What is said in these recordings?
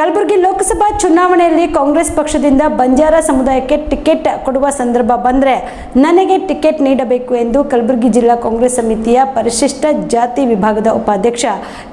ಕಲಬುರಗಿ ಲೋಕಸಭಾ ಚುನಾವಣೆಯಲ್ಲಿ ಕಾಂಗ್ರೆಸ್ ಪಕ್ಷದಿಂದ ಬಂಜಾರ ಸಮುದಾಯಕ್ಕೆ ಟಿಕೆಟ್ ಕೊಡುವ ಸಂದರ್ಭ ಬಂದರೆ ನನಗೆ ಟಿಕೆಟ್ ನೀಡಬೇಕು ಎಂದು ಕಲಬುರಗಿ ಜಿಲ್ಲಾ ಕಾಂಗ್ರೆಸ್ ಸಮಿತಿಯ ಪರಿಶಿಷ್ಟ ಜಾತಿ ವಿಭಾಗದ ಉಪಾಧ್ಯಕ್ಷ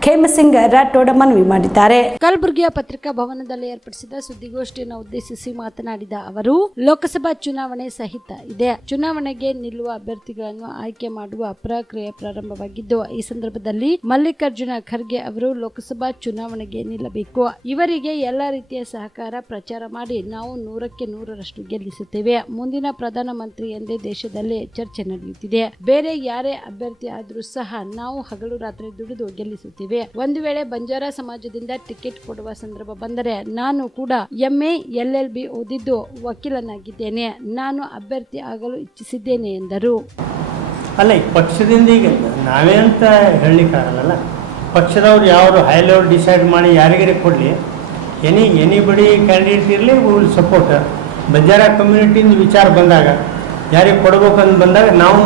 ಖೇಮಸಿಂಗ್ ರಾಠೋಡ ಮನವಿ ಮಾಡಿದ್ದಾರೆ. ಕಲಬುರಗಿಯ ಪತ್ರಿಕಾ ಭವನದಲ್ಲಿ ಏರ್ಪಡಿಸಿದ ಸುದ್ದಿಗೋಷ್ಠಿಯನ್ನು ಉದ್ದೇಶಿಸಿ ಮಾತನಾಡಿದ ಅವರು, ಲೋಕಸಭಾ ಚುನಾವಣೆ ಸಹಿತ ಇದೆ. ಚುನಾವಣೆಗೆ ನಿಲ್ಲುವ ಅಭ್ಯರ್ಥಿಗಳನ್ನು ಆಯ್ಕೆ ಮಾಡುವ ಪ್ರಕ್ರಿಯೆ ಪ್ರಾರಂಭವಾಗಿದ್ದು, ಈ ಸಂದರ್ಭದಲ್ಲಿ ಮಲ್ಲಿಕಾರ್ಜುನ ಖರ್ಗೆ ಅವರು ಲೋಕಸಭಾ ಚುನಾವಣೆಗೆ ನಿಲ್ಲಬೇಕು. ಇವರಿಗೆ ಎಲ್ಲ ರೀತಿಯ ಸಹಕಾರ ಪ್ರಚಾರ ಮಾಡಿ ನಾವು ನೂರಕ್ಕೆ ನೂರರಷ್ಟು ಗೆಲ್ಲಿಸುತ್ತೇವೆ. ಮುಂದಿನ ಪ್ರಧಾನಮಂತ್ರಿ ಎಂದೇ ದೇಶದಲ್ಲಿ ಚರ್ಚೆ ನಡೆಯುತ್ತಿದೆ. ಬೇರೆ ಯಾರೇ ಅಭ್ಯರ್ಥಿ ಆದರೂ ಸಹ ನಾವು ಹಗಲು ರಾತ್ರಿ ದುಡಿದು ಗೆಲ್ಲಿಸುತ್ತೇವೆ. ಒಂದು ವೇಳೆ ಬಂಜಾರ ಸಮಾಜದಿಂದ ಟಿಕೆಟ್ ಕೊಡುವ ಸಂದರ್ಭ ಬಂದರೆ ನಾನು ಕೂಡ ಎಂಎ ಎಲ್ ಬಿ ಓದಿದ್ದು ವಕೀಲನಾಗಿದ್ದೇನೆ. ನಾನು ಅಭ್ಯರ್ಥಿ ಆಗಲು ಇಚ್ಛಿಸಿದ್ದೇನೆ ಎಂದರು. ಅಲ್ಲ ಈ ಪಕ್ಷದಿಂದ ಈಗ ನಾವೇ ಅಂತ ಹೇಳಲಿಕ್ಕಾಗಲ್ಲ ಪಕ್ಷದವ್ರು ಯಾರು ಹೈ ಲೆವೆಲ್ ಡಿಸೈಡ್ ಮಾಡಿ ಯಾರಿಗಾರ ಕೊಡಲಿ? ಎನಿ ಎನಿಬಡಿ ಬಡಿ ಕ್ಯಾಂಡಿಡೇಟ್ ಇರಲಿ ವಿಲ್ ಸಪೋರ್ಟ್ ಬಂಜಾರ ಕಮ್ಯುನಿಟಿಯಿಂದ ವಿಚಾರ ಬಂದಾಗ ಯಾರಿಗೆ ಕೊಡಬೇಕು ಅಂತ ಬಂದಾಗ ನಾವು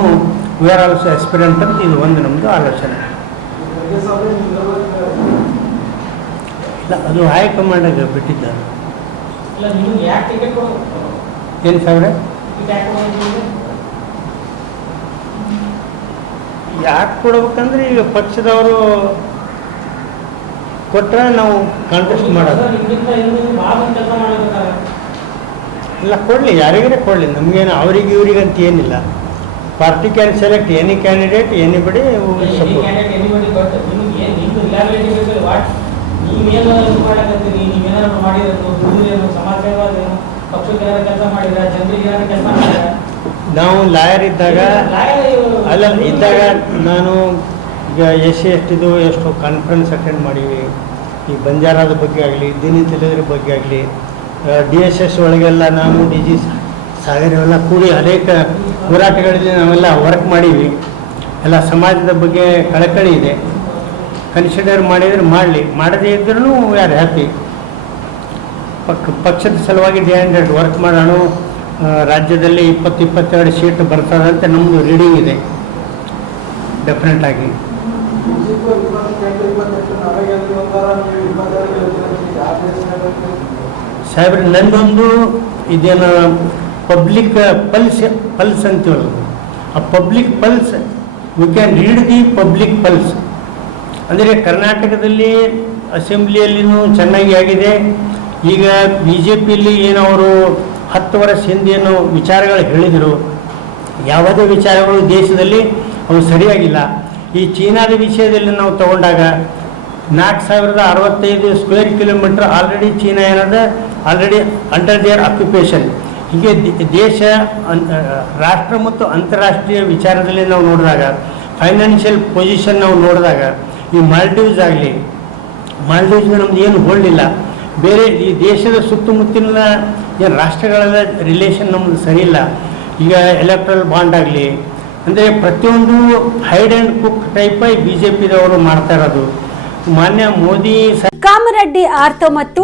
ವಿ ಆರ್ ಆಲ್ಸೋ ಎಕ್ಸ್ಪೀರಿಯಂಟ್ ಅಂತ ಇದು ಒಂದು ನಮ್ಮದು ಆಲೋಚನೆ. ಇಲ್ಲ ಅದು ಹೈಕಮಾಂಡಾಗ ಬಿಟ್ಟಿದ್ದಾರೆ ಏನು ಸಾವಿರ? ಯಾಕೆ ಕೊಡ್ಬೇಕಂದ್ರೆ ಈಗ ಪಕ್ಷದವರು ಕೊಟ್ಟರೆ ನಾವು ಕಾಂಟೆಸ್ಟ್ ಮಾಡೋದು. ಇಲ್ಲ ಕೊಡಲಿ ಯಾರಿಗಾರೆ ಕೊಡಲಿ ನಮಗೇನು ಅವ್ರಿಗೆ ಇವ್ರಿಗೆ ಅಂತ ಏನಿಲ್ಲ party can select any candidate any body support ನಾವು ಲಾಯರ್ ಇದ್ದಾಗ ಅಲ್ಲ ಇದ್ದಾಗ ನಾನು ಈಗ ಎಸ್ ಸಿ ಎಷ್ಟು ಕಾನ್ಫರೆನ್ಸ್ ಅಟೆಂಡ್ ಮಾಡೀವಿ ಈ ಬಂಜಾರದ ಬಗ್ಗೆ ಆಗಲಿ ದೀನದಲಿತರ ಬಗ್ಗೆ ಆಗಲಿ ಡಿ ಎಸ್ ಎಸ್ ಒಳಗೆಲ್ಲ ನಾನು, ಡಿ ಜಿ ಸಾಗರ್ ಎಲ್ಲ ಕೂಡಿ ಅನೇಕ ಹೋರಾಟಗಳಲ್ಲಿ ನಾವೆಲ್ಲ ವರ್ಕ್ ಮಾಡೀವಿ ಎಲ್ಲ ಸಮಾಜದ ಬಗ್ಗೆ ಕಳಕಳಿ ಇದೆ. ಕನ್ಸಿಡರ್ ಮಾಡಿದ್ರೆ ಮಾಡಲಿ. ಮಾಡದೇ ಇದ್ರೂ ಯಾರು ಹ್ಯಾಪಿ ಪಕ್, ಪಕ್ಷದ ಸಲುವಾಗಿ ಡಿ ಹಂಡ್ರೆಡ್ ವರ್ಕ್ ಮಾಡೋಣ ರಾಜ್ಯದಲ್ಲಿ ಇಪ್ಪತ್ತು ಇಪ್ಪತ್ತೆರಡು ಸೀಟ್ ಬರ್ತದಂತೆ ನಮ್ಮದು ರೀಡಿಂಗ್ ಇದೆ. ಡೆಫಿನೆಟ್ ಆಗಿ. ಸಾಹೇಬ್ರೆ ನಂದೊಂದು ಇದೇನು ಪಬ್ಲಿಕ್ ಪಲ್ಸ್ ಪಲ್ಸ್ ಅಂತೀವಲ್ಲ ಆ public pulse we can read the public pulse ಅಂದರೆ ಕರ್ನಾಟಕದಲ್ಲಿ ಅಸೆಂಬ್ಲಿಯಲ್ಲಿನೂ ಚೆನ್ನಾಗಿ ಆಗಿದೆ. ಈಗ ಬಿ ಜೆ ಪಿಯಲ್ಲಿ ಏನು ಅವರು ಹತ್ತು ವರ್ಷ ಹಿಂದೆ ಏನು ವಿಚಾರಗಳು ಹೇಳಿದರು. ಯಾವುದೇ ವಿಚಾರಗಳು ದೇಶದಲ್ಲಿ ಅವು ಸರಿಯಾಗಿಲ್ಲ. ಈ ಚೀನಾದ ವಿಷಯದಲ್ಲಿ ನಾವು ತಗೊಂಡಾಗ ನಾಲ್ಕು ಸಾವಿರದ ಅರವತ್ತೈದು ಸ್ಕ್ವೇರ್ ಕಿಲೋಮೀಟರ್ ಆಲ್ರೆಡಿ ಚೀನಾ ಏನದ? ಆಲ್ರೆಡಿ ಅಂಡರ್ ದೇರ್ ಆಕ್ಯುಪೇಷನ್ ಹೀಗೆ ದೇಶ ರಾಷ್ಟ್ರ ಮತ್ತು ಅಂತಾರಾಷ್ಟ್ರೀಯ ವಿಚಾರದಲ್ಲಿ ನಾವು ನೋಡಿದಾಗ ಫೈನಾನ್ಷಿಯಲ್ ಪೊಸಿಷನ್ ನಾವು ನೋಡಿದಾಗ, ಈ ಮಾಲ್ಡೀವ್ಸ್ ಆಗಲಿ ಮಾಲ್ಡೀವ್ಸ್ ನಮ್ದು ಏನು ಹೋಲ್ಡಿಲ್ಲ ಬೇರೆ ಈ ದೇಶದ ಸುತ್ತಮುತ್ತಲಿನ ಏನು ರಾಷ್ಟ್ರಗಳ ರಿಲೇಷನ್ ನಮ್ಮದು ಸರಿಯಿಲ್ಲ ಈಗ ಎಲೆಕ್ಟ್ರಲ್ ಬಾಂಡ್ ಆಗಲಿ ಅಂದರೆ ಪ್ರತಿಯೊಂದು hide and cook type B J ಪಿದವರು ಮಾಡ್ತಾ ಇರೋದು. ಮಾನ್ಯ ಮೋದಿ ಸ ಕಾಮರೆಡ್ಡಿ ಆರ್ಥೋ ಮತ್ತು